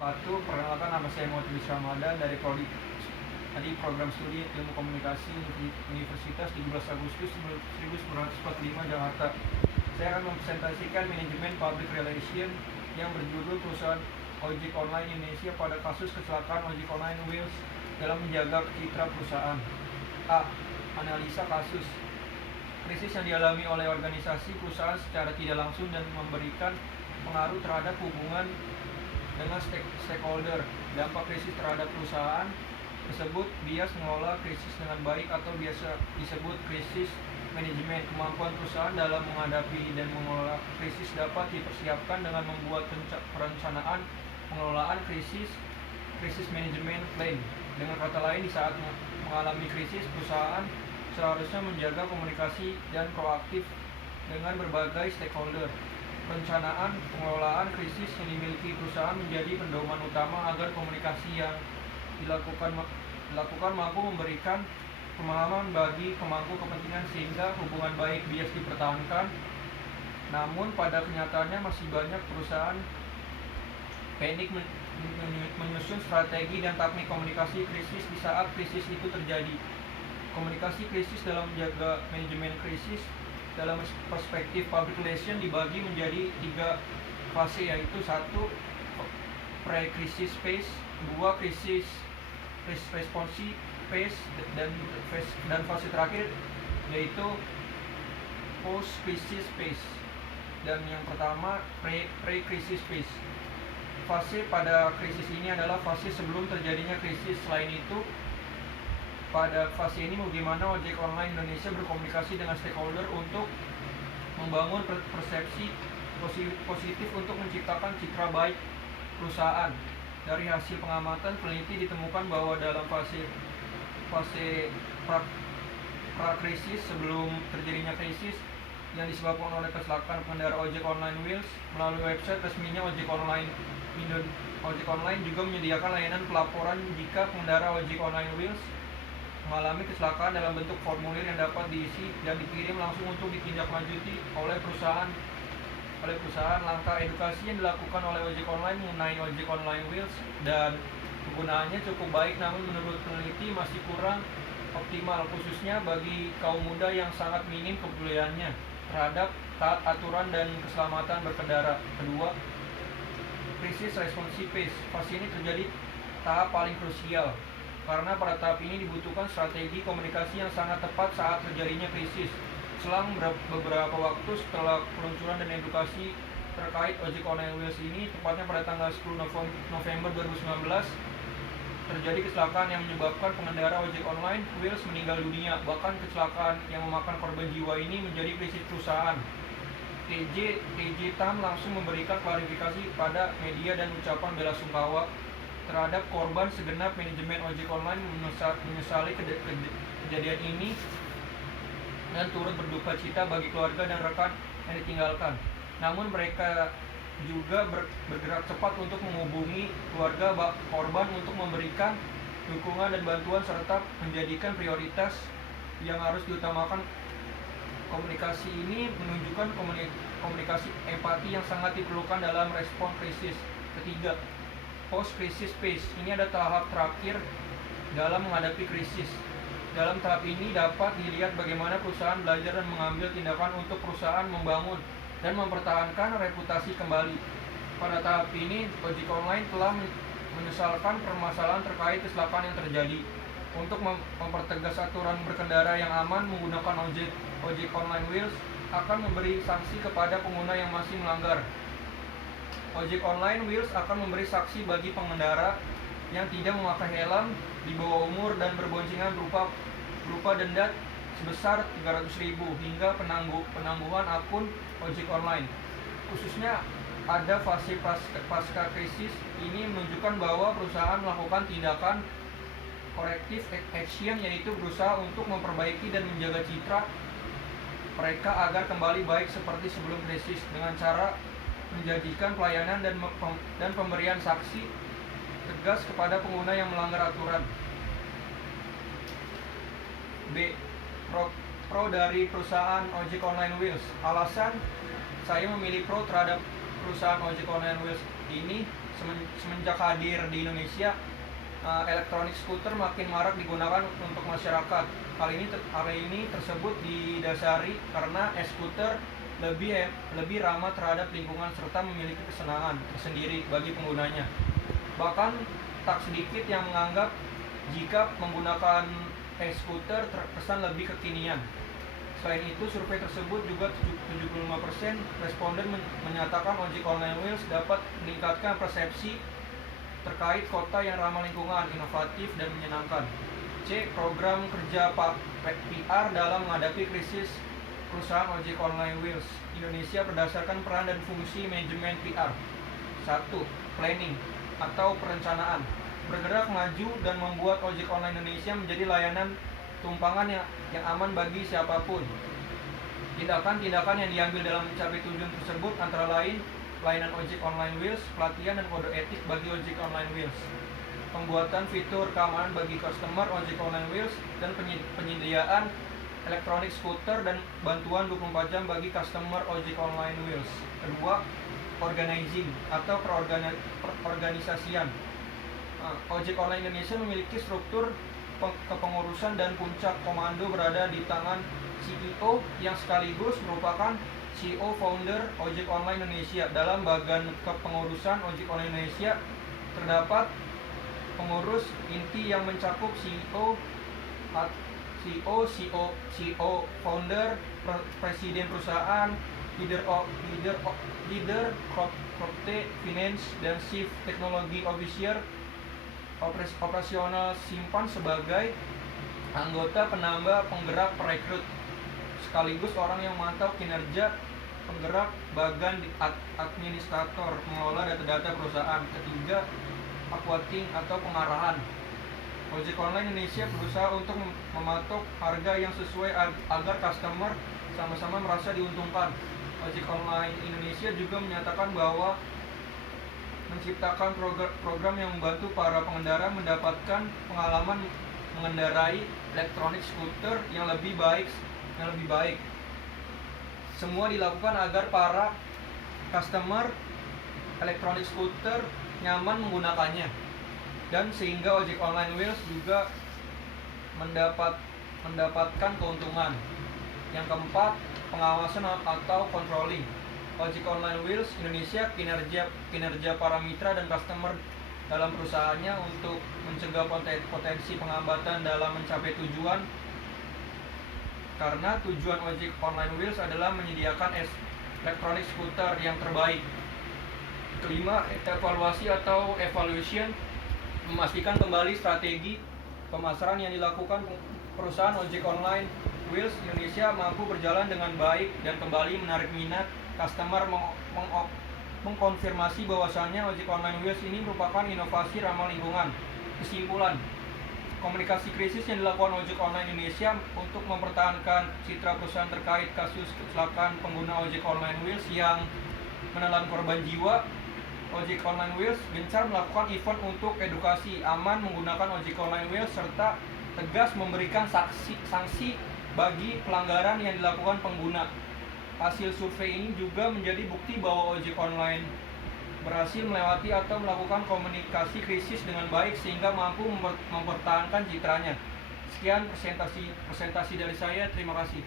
Perkenalkan, nama saya Muhammad Ramadan dari Prodi Program Studi Ilmu Komunikasi Universitas 17 Agustus 1945 Jakarta. Saya akan mempresentasikan manajemen public relation yang berjudul Perusahaan Ojek Online Indonesia pada kasus kecelakaan ojek online Wheels dalam menjaga citra perusahaan. A. Analisa kasus. Krisis yang dialami oleh organisasi perusahaan secara tidak langsung dan memberikan pengaruh terhadap hubungan dengan stakeholder. Dampak krisis terhadap perusahaan tersebut bias mengelola krisis dengan baik atau biasa disebut krisis manajemen. Kemampuan perusahaan dalam menghadapi dan mengelola krisis dapat dipersiapkan dengan membuat perencanaan pengelolaan krisis manajemen plan. Dengan kata lain, di saat mengalami krisis, perusahaan seharusnya menjaga komunikasi dan proaktif dengan berbagai stakeholder. Perencanaan pengelolaan krisis yang dimiliki perusahaan menjadi pedoman utama agar komunikasi yang dilakukan mampu memberikan pemahaman bagi pemangku kepentingan sehingga hubungan baik bias dipertahankan. Namun pada kenyataannya masih banyak perusahaan panik menyusun strategi dan teknik komunikasi krisis di saat krisis itu terjadi. Komunikasi krisis dalam menjaga manajemen krisis dalam perspektif public relation dibagi menjadi 3 fase, yaitu 1. Pre-crisis phase, 2. Crisis response phase, dan fase terakhir yaitu post-crisis phase. Dan yang pertama, pre-crisis phase. Fase pada krisis ini adalah fase sebelum terjadinya krisis. Selain itu, pada fase ini bagaimana ojek online Indonesia berkomunikasi dengan stakeholder untuk membangun persepsi positif untuk menciptakan citra baik perusahaan. Dari hasil pengamatan peneliti ditemukan bahwa dalam fase pra-krisis sebelum terjadinya krisis yang disebabkan oleh kecelakaan pengendara ojek online Wheels, melalui website resminya ojek online juga menyediakan layanan pelaporan jika pengendara ojek online Wheels mengalami kecelakaan dalam bentuk formulir yang dapat diisi dan dikirim langsung untuk ditindaklanjuti oleh perusahaan. Langkah edukasi yang dilakukan oleh ojek online mengenai ojek online Wheels dan penggunaannya cukup baik, namun menurut peneliti masih kurang optimal, khususnya bagi kaum muda yang sangat minim kepeduliannya terhadap taat aturan dan keselamatan berkendara. Kedua, krisis response phase. Fase ini terjadi tahap paling krusial karena pada tahap ini dibutuhkan strategi komunikasi yang sangat tepat saat terjadinya krisis. Selang beberapa waktu setelah peluncuran dan edukasi terkait ojek online Wheels ini, tepatnya pada tanggal 10 November 2019, terjadi kecelakaan yang menyebabkan pengendara ojek online Wheels meninggal dunia. Bahkan kecelakaan yang memakan korban jiwa ini menjadi krisis perusahaan. TJ Tam langsung memberikan klarifikasi pada media dan ucapan bela sungkawa terhadap korban. Segenap manajemen ojek online menyesali kejadian ini dan turut berduka cita bagi keluarga dan rekan yang ditinggalkan. Namun mereka juga bergerak cepat untuk menghubungi keluarga korban untuk memberikan dukungan dan bantuan serta menjadikan prioritas yang harus diutamakan. Komunikasi ini menunjukkan komunikasi empati yang sangat diperlukan dalam respon krisis. Ketiga, post-crisis phase. Ini ada tahap terakhir dalam menghadapi krisis. Dalam tahap ini dapat dilihat bagaimana perusahaan belajar dan mengambil tindakan untuk perusahaan membangun dan mempertahankan reputasi kembali. Pada tahap ini, ojek online telah menyesalkan permasalahan terkait kecelakaan yang terjadi. Untuk mempertegas aturan berkendara yang aman menggunakan ojek online Wheels akan memberi sanksi kepada pengguna yang masih melanggar. Ojek online Wheels akan memberi sanksi bagi pengendara yang tidak memakai helm, di bawah umur, dan berboncengan berupa denda sebesar 300.000 hingga penangguhan akun ojek online. Khususnya ada fase pasca krisis ini menunjukkan bahwa perusahaan melakukan tindakan corrective action, yaitu berusaha untuk memperbaiki dan menjaga citra mereka agar kembali baik seperti sebelum krisis dengan cara menjanjikan pelayanan dan pemberian sanksi tegas kepada pengguna yang melanggar aturan. B. Pro dari perusahaan ojek online Wheels. Alasan saya memilih pro terhadap perusahaan ojek online Wheels ini Semenjak hadir di Indonesia, elektronik skuter makin marak digunakan untuk masyarakat. Hal ini tersebut didasari karena e-skuter lebih ramah terhadap lingkungan serta memiliki kesenangan tersendiri bagi penggunanya. Bahkan tak sedikit yang menganggap jika menggunakan e-skuter terkesan lebih kekinian. Selain itu, survei tersebut juga 75% responden menyatakan ojek online wheels dapat meningkatkan persepsi terkait kota yang ramah lingkungan, inovatif, dan menyenangkan. C. Program kerja PR dalam menghadapi krisis perusahaan ojek online wheels Indonesia berdasarkan peran dan fungsi manajemen PR. 1. Planning atau perencanaan. Bergerak maju dan membuat ojek online Indonesia menjadi layanan tumpangan yang aman bagi siapapun. Tindakan-tindakan yang diambil dalam mencapai tujuan tersebut antara lain layanan ojek online wheels, pelatihan dan kode etik bagi ojek online wheels, pembuatan fitur keamanan bagi customer ojek online wheels, dan penyediaan elektronik skuter dan bantuan 24 jam bagi customer ojek online wheels. Kedua, organizing atau perorganisasian. Ojek online Indonesia memiliki struktur kepengurusan dan puncak komando berada di tangan CEO yang sekaligus merupakan CEO founder ojek online Indonesia. Dalam bagian kepengurusan ojek online Indonesia terdapat pengurus inti yang mencakup CEO, founder, presiden perusahaan, leader corporate finance, dan chief technology officer. Operasional simpan sebagai anggota penambah, penggerak, perekrut, sekaligus orang yang memantau kinerja, penggerak, bagian administrator, mengelola data-data perusahaan. Ketiga, aquating atau pengarahan. Ojek online Indonesia berusaha untuk mematok harga yang sesuai agar customer sama-sama merasa diuntungkan. Ojek online Indonesia juga menyatakan bahwa menciptakan program yang membantu para pengendara mendapatkan pengalaman mengendarai elektronik skuter yang lebih baik. Semua dilakukan agar para customer elektronik skuter nyaman menggunakannya, dan sehingga ojek online wheels juga mendapatkan keuntungan. Yang keempat, pengawasan atau controlling. Ojek online wheels Indonesia kinerja para mitra dan customer dalam perusahaannya untuk mencegah potensi penghambatan dalam mencapai tujuan, karena tujuan ojek online wheels adalah menyediakan elektronik skuter yang terbaik. Kelima, evaluasi atau evaluation, memastikan kembali strategi pemasaran yang dilakukan perusahaan ojek online wheels Indonesia mampu berjalan dengan baik dan kembali menarik minat customer, mengkonfirmasi bahwasannya ojek online wheels ini merupakan inovasi ramah lingkungan. Kesimpulan, komunikasi krisis yang dilakukan ojek online Indonesia untuk mempertahankan citra perusahaan terkait kasus kecelakaan pengguna ojek online wheels yang menelan korban jiwa. Ojek online wheels gencar melakukan event untuk edukasi aman menggunakan ojek online wheels serta tegas memberikan sanksi bagi pelanggaran yang dilakukan pengguna. Hasil survei ini juga menjadi bukti bahwa ojek online berhasil melewati atau melakukan komunikasi krisis dengan baik sehingga mampu mempertahankan citranya. Sekian presentasi dari saya, terima kasih.